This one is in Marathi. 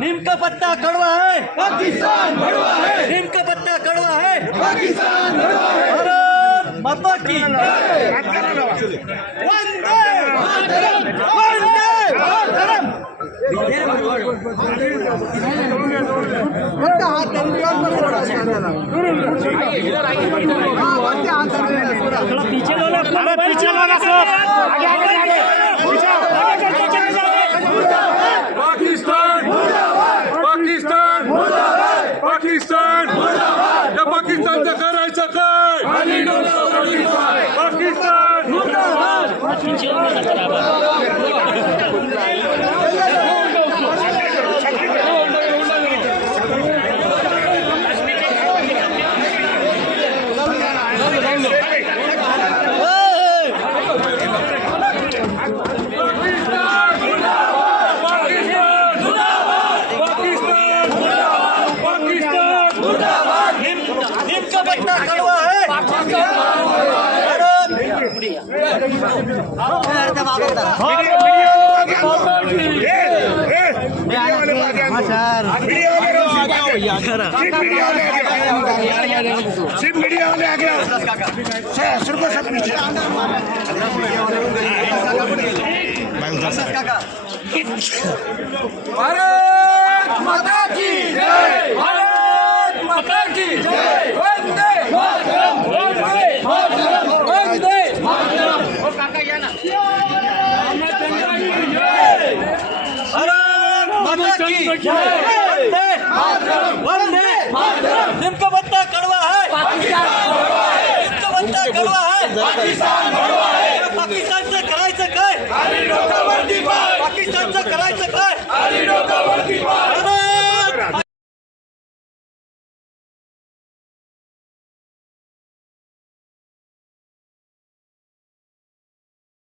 नीम का पत्ता कड़वा है, पाकिस्तान भड़वा है, नीम का पत्ता कड़वा है, पाकिस्तान भड़वा है। भारत माता की वंदे वंदे मातरम। थोड़ा पीछे लो ना, पीछे लो ना, आगे आगे आगे पाकिस्तान पाकिस्तान पाकिस्तान या पाकिस्तानचं करायचं काय पाकिस्तान नीम का पत्ता कड़वा है, सिर्फ मीडिया वाले आ गया सब पीछे भारत माता की जय, भारत माता की जय, वंदे मातरम, वंदे मातरम, वंदे मातरम। ओ काका या ना, भारत माता की जय, वंदे मातरम, वंदे मातरम। नीम का पत्ता कड़वा है, नीम का पत्ता कड़वा है, पाकिस्तान